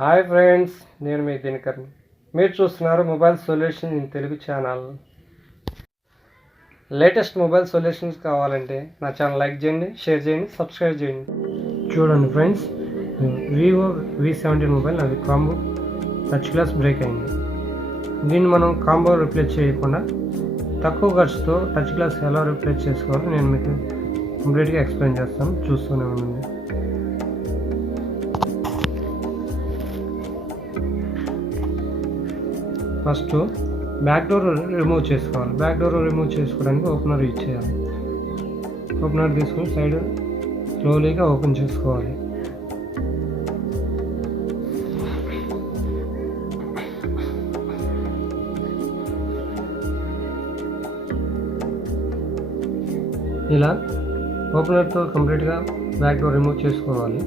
Hi friends, నేను మీ దినకర్ని. మీరు చూస్తున్నారు mobile solution in Telugu channel. Latest mobile solutions కావాలంటే నా ఛానల్ లైక్ చేయండి, షేర్ చేయండి, సబ్స్క్రైబ్ చేయండి. చూడండి ఫ్రెండ్స్, వివో V17 మొబైల్ అది కాంబో టచ్ గ్లాస్ బ్రేక్ అయింది. దీన్ని మనం కాంబో రిప్లేస్ చేయకుండా తక్కువ ఖర్చుతో టచ్ గ్లాస్ ఎలా రిప్లేస్ చేసుకోవాలో నేను మీకు కంప్లీట్గా ఎక్స్ప్లెయిన్ చేస్తాను. చూస్తూనే ఉండండి. ఫస్ట్ బ్యాక్ డోర్ రిమూవ్ చేసుకోవాలి. బ్యాక్ డోర్ రిమూవ్ చేసుకోవడానికి ఓపెనర్ యూజ్ చేయాలి. ఓపెనర్ తీసుకొని సైడ్ స్లోలీగా ఓపెన్ చేసుకోవాలి. ఇలా ఓపెనర్తో కంప్లీట్గా బ్యాక్ డోర్ రిమూవ్ చేసుకోవాలి.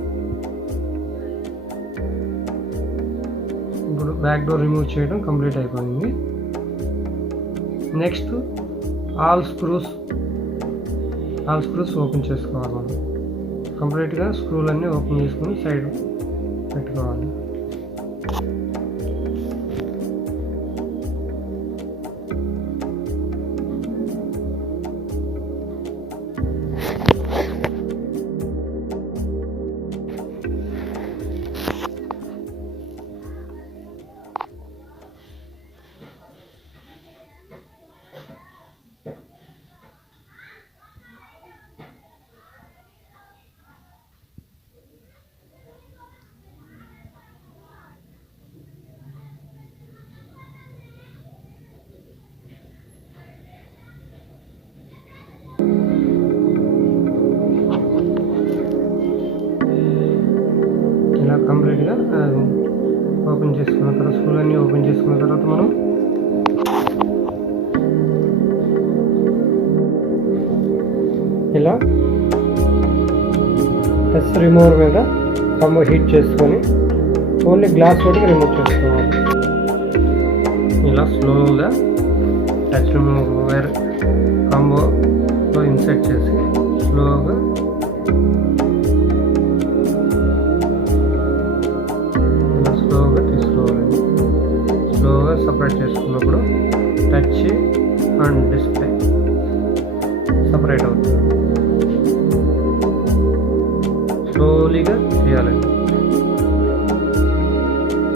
ఇప్పుడు బ్యాక్ డోర్ రిమూవ్ చేయడం కంప్లీట్ అయిపోయింది. నెక్స్ట్ ఆల్ స్క్రూస్ ఓపెన్ చేసుకోవాలి. మనం కంప్లీట్గా స్క్రూలన్నీ ఓపెన్ చేసుకుని సైడ్ పెట్టుకోవాలి. ఇలా కంప్లీట్గా ఓపెన్ చేసుకున్న తర్వాత స్క్రూలన్నీ ఓపెన్ చేసుకున్న తర్వాత మనం ఇలా టచ్ రిమూవర్ మీద కాంబో హీట్ చేసుకొని ఓన్లీ గ్లాస్ తోటి రిమూవ్ చేసుకోవాలి. ఇలా స్లోగా టచ్ రిమూవర్ కాంబోలో ఇన్సర్ట్ చేసి స్లోగా తీసుకోవాలండి. స్లోగా సపరేట్ చేసుకున్నప్పుడు టచ్ అండ్ డిస్ప్లే సపరేట్ అవుతుంది. స్లోలీగా తీయాలండి.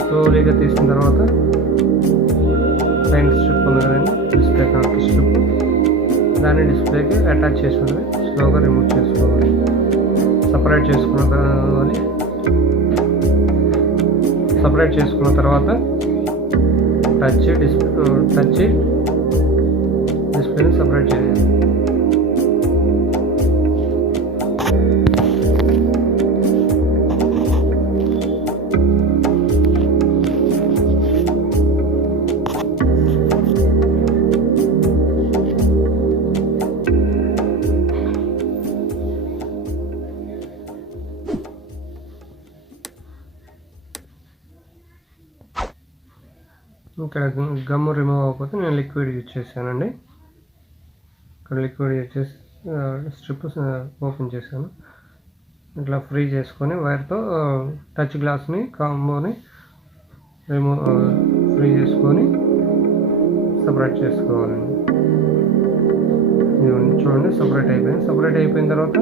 స్లోలీగా తీసిన తర్వాత పైన స్ట్రిప్ ఉంది కదండి, డిస్ప్లే కనెక్ట్ స్ట్రిప్, దాన్ని డిస్ప్లేకి అటాచ్ చేసుకుని స్లోగా రిమూవ్ చేసుకోవాలి. సపరేట్ చేసుకున్న తర్వాత టచ్ డిస్ప్లేని సపరేట్ చేయాలి. ఇక్కడ గమ్ రిమూవ్ అవ్వకపోతే నేను లిక్విడ్ యూజ్ చేశానండి. ఇక్కడ లిక్విడ్ యూజ్ చేసి స్ట్రిప్ ఓపెన్ చేశాను. ఇట్లా ఫ్రీ చేసుకొని వైర్తో టచ్ గ్లాస్ని కాంబోని ఫ్రీ చేసుకొని సపరేట్ చేసుకోవాలండి. చూడండి, సపరేట్ అయిపోయింది. సపరేట్ అయిపోయిన తర్వాత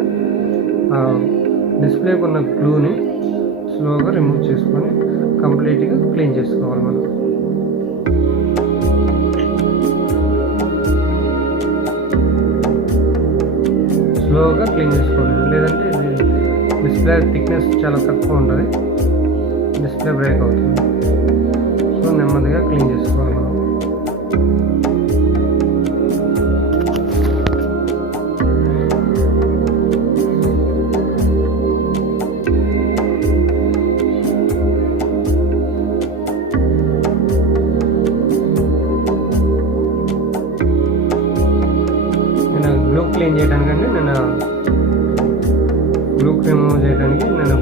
డిస్ప్లేకి ఉన్న గ్లూని స్లోగా రిమూవ్ చేసుకొని కంప్లీట్గా క్లీన్ చేసుకోవాలి. మనం స్లోగా క్లీన్ చేసుకోవాలి, లేదంటే డిస్ప్లే థిక్నెస్ చాలా తక్కువ ఉంటుంది, డిస్ప్లే బ్రేక్ అవుతుంది. సో నెమ్మదిగా క్లీన్ చేసుకోవాలి మనం. క్లీన్ చేయడానికంటే గ్లూ రిమూవ్ చేయడానికి నేను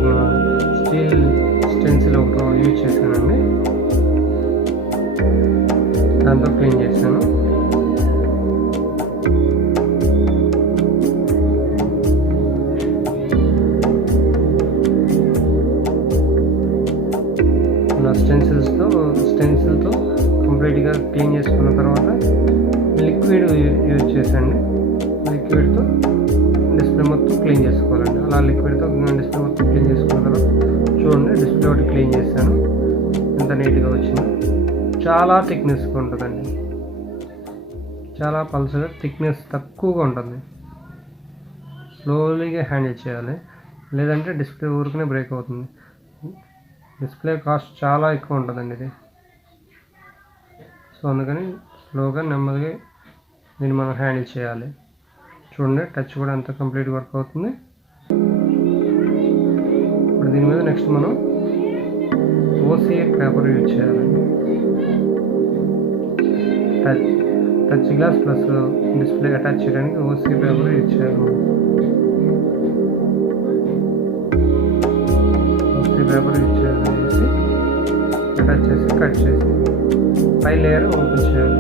స్టీల్ స్టెన్సిల్ ఒక యూజ్ చేశానండి. దాంతో క్లీన్ చేశాను. స్టెన్సిల్తో కంప్లీట్గా క్లీన్ చేసుకున్న తర్వాత లిక్విడ్ యూజ్ చేసండి. లిక్విడ్తో డిస్ప్లే మొత్తం క్లీన్ చేసుకోవాలండి. అలా లిక్విడ్తో డిస్ప్లే మొత్తం క్లీన్ చేసుకున్న తర్వాత చూడండి, డిస్ప్లే ఒకటి క్లీన్ చేశాను, ఎంత నీట్గా వచ్చింది. చాలా థిక్నెస్గా ఉంటుందండి, చాలా పల్సగా, థిక్నెస్ తక్కువగా ఉంటుంది. స్లోలీగా హ్యాండిల్ చేయాలి, లేదంటే డిస్ప్లే ఊరికనే బ్రేక్ అవుతుంది. డిస్ప్లే కాస్ట్ చాలా ఎక్కువ ఉంటుందండి ఇది. సో అందుకని స్లోగా నెమ్మదిగా దీన్ని మనం హ్యాండిల్ చేయాలి. చూడండి, టచ్ కూడా అంత కంప్లీట్ వర్క్ అవుతుంది. ఇప్పుడు దీని మీద నెక్స్ట్ మనం OCA పేపర్ యూజ్ చేయాలండి. Touch glass plus display attach చేయడానికి OCA పేపర్ యూజ్ చేయాలి. OCA పేపర్ యూజ్ చేసి అటాచ్ చేసి కట్ చేసి పై లేయర్ ఓపెన్ చేయాలి.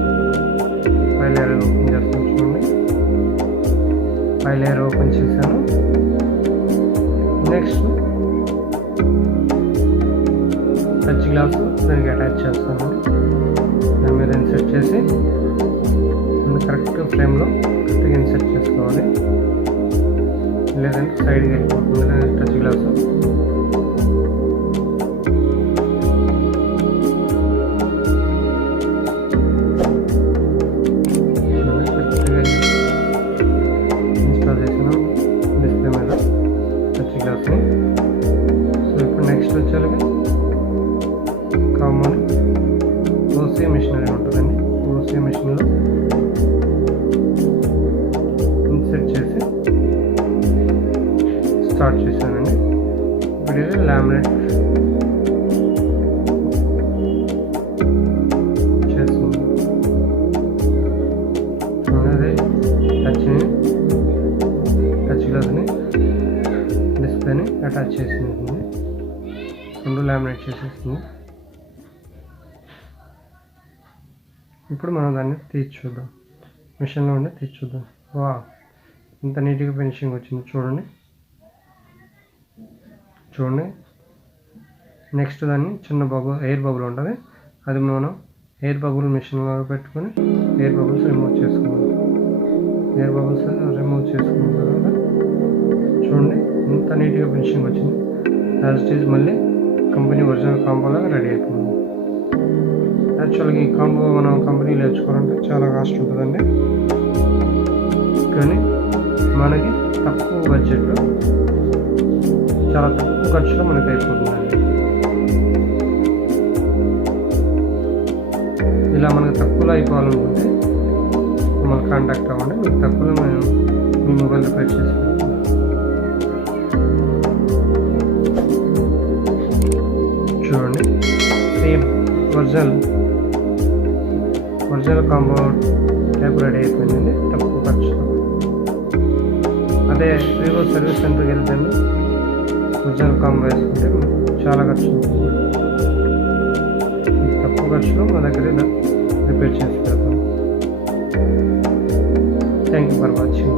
పై లేయర్ ఓపెన్ చేస్తాను. చూడండి, పై లేయర్ ఓపెన్ చేశాను. నెక్స్ట్ టచ్ గ్లాస్ దానికి అటాచ్ చేస్తాను. దాని మీద ఇన్సర్ట్ చేసి కరెక్ట్ ఫ్రేమ్లో కరెక్ట్గా ఇన్సర్ట్ చేసుకోవాలి, లేదంటే సైడ్కి వెళ్ళిపోతుంది టచ్ గ్లాస్. ఇన్స్టాల్ చేసాను డిస్ప్లే మీద టచ్ గ్లాస్ని. సో ఇప్పుడు నెక్స్ట్ వచ్చేలాగా కామన్ OCA మిషన్ అనేది ఉంటుందండి. OCA మిషన్లో ఇన్సర్ట్ చేసి స్టార్ట్ చేశానండి. ఇప్పుడు ఇది లామినేట్ చేస్తుంది. అదే టచ్ గ్లాస్ని డిస్ప్లేని అటాచ్ చేసింది, రెండు లామినేట్ చేసేస్తుంది. ఇప్పుడు మనం దాన్ని తీసి చూద్దాం, మిషన్లో ఉండి తీసి చూద్దాం. వా, ఇంత నీట్గా ఫినిషింగ్ వచ్చింది చూడండి. నెక్స్ట్ దాన్ని చిన్న ఎయిర్ బబుల్ ఉంటుంది, అది మనం ఎయిర్ బబుల్ మిషన్లో పెట్టుకొని ఎయిర్ బబుల్స్ రిమూవ్ చేసుకోవాలి. ఎయిర్ బబుల్స్ రిమూవ్ చేసుకున్న తర్వాత చూడండి ఇంత నీట్గా ఫినిషింగ్ వచ్చింది. యాజ్ ఇట్ ఈజ్ మళ్ళీ కంపెనీ ఒరిజినల్ కాంబోలాగా రెడీ అయిపోయింది. యాక్చువల్గా ఈ కాంబో మనం కంపెనీలో తెచ్చుకోవాలంటే చాలా కాస్ట్ ఉంటుందండి, కానీ మనకి తక్కువ బడ్జెట్లో చాలా తక్కువ ఖర్చులో మనకి అయిపోతుందండి. ఇలా మనకు తక్కువలో అయిపోవాలనుకుంటే మమ్మల్ని కాంటాక్ట్ అవ్వండి, మీకు తక్కువలో మేము మీ మొబైల్ రిపేర్ చేసి పెడతాం. చూడండి, same original combo type ready అయిపోయిందండి తక్కువ ఖర్చుతో. అదే వివో సర్వీస్ సెంటర్కి వెళ్తండి, ఒరిజినల్ కాంబో వేసుకుంటే చాలా ఖర్చు ఉంటుంది. తక్కువ ఖర్చులో మా దగ్గర రిపేర్ చేసి పెడతాం. Thank you for watching.